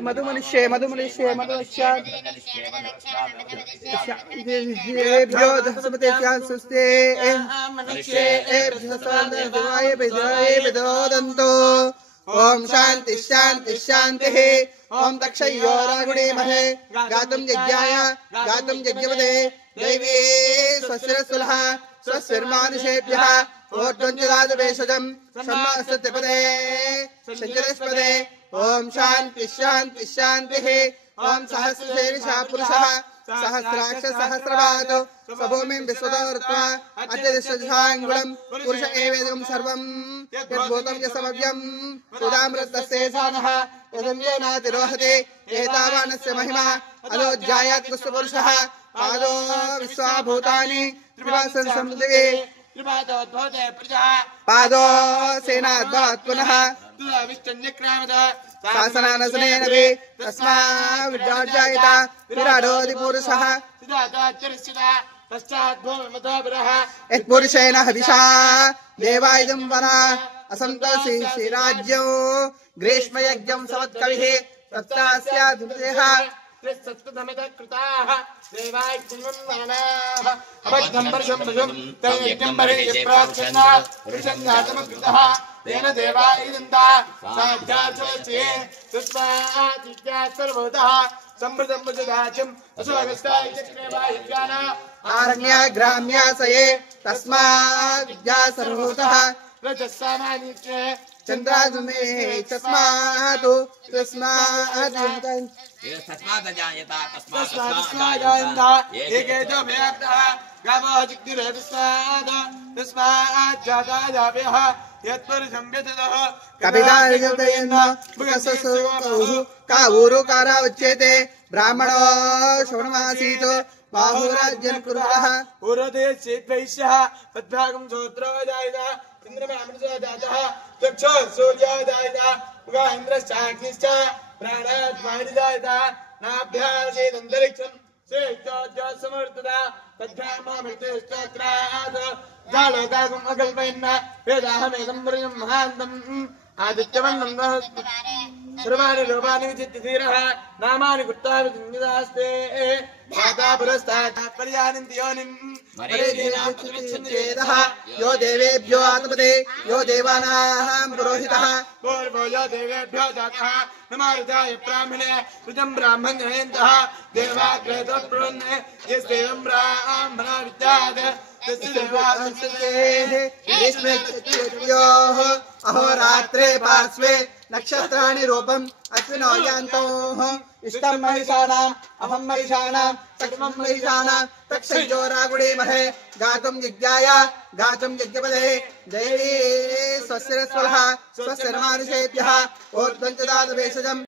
मधुमनुष्ये ओम शांति शांति शांति ओम दक्षयो रागुणे महे गातुं यज्ञाय गातुं यज्ञपदे दैवी स्वस्तिरस्वलः स्वस्तिर्मानुषेभ्यः ओर्ध्वञ्जदादवेशजं सम्मासत्यपदे संजलस्पदे ओम शांति शांति शांति ओम सहस्रशीर्षः पुरुषः सहस्राक्ष सहस्रपादो स्वभूमिं विश्वदोर्त्वा अत्यदिशजाङ्गुलं पुरुष एवेदं सर्वं यद्भूतं यस्मव्यं सुदामृतस्य सानः यदन्येनातिरोहते एतावानस्य महिमा अलोज्जायात् पुरुषः पादो विश्वाभूतानि त्रिवासं समुदे पादो सेनाद्वात् पुनः शासनानसनेन वे तस्मा विद्यार्जायत विराडोदि पुरुषः यत्पुरुषेण हविषा देवायजं वना असन्तोषि श्रीराज्यो ग्रीष्मयज्ञं सवत्कविः सप्तास्याधुदेः तेन देवायिन्दा साध्याचोचे तस्मादित्या सर्वतः समृद्धं मुजदाचम् असुभगस्ताय चक्रेवायज्ञाना आरण्य ग्राम्यासये तस्माद्या सर्वतः रजस्सामानित्ये चन्द्राजुमे तस्मात् एकेजो भयाक्तः गावः जिग्दिरे तस्मात् जातायाभ्यः यत्पुरुषं व्यथतः कपिलार्जुनयन् मुखससुः कावूरो कारावच्यते ब्राह्मणो श्रवणमासीत् बाहुराज्यं कुरुतः पूर्वदेशे वैश्यः पद्भागं श्रोत्रो जायत इन्द्रब्राह्मणो जातः चक्षुः सूर्यो जायत मुखः इन्द्रश्चाग्निश्च प्राणात् वायुः जायत नाभ्यासेदन्तरिक्षं श्रेष्ठोज्ज्वलसमर्थता तद्ब्राह्मणमृतस्तोत्रात् जालोकागम् अकल्पयन् वेदाहमेकं वृजं महान्तम् आदित्यवन्नं सर्वाणि लोपानि विचित्य धीरः नामानि कृत्वा विचिन्तितास्ते माता पुरस्तात् पर्यानिन्ति योनिम् मरेदः यो देवेभ्यो आत्मदे यो देवानां पुरोहितः पूर्वो यो देवेभ्यो जातः नमारुताय ब्राह्मणे ऋतं ब्राह्मण जयन्तः देवाग्रतो ब्रुवन् यस्देवं ब्राह्मणा विद्यात् अहोरात्रे पार्श्वे नक्षत्राणि रूपम् अश्विनो यान्तोः इष्टं महिषाणाम् अहं महिषाणां तक्ष्मं महिषाणां तक्षयो रागुणे महे गातुं यज्ञाय गातुं यज्ञपदे जये स्वस्तिरस्वलः स्वस्तिर्मानुषेभ्यः ओर्ध्वञ्जदादवेशजम्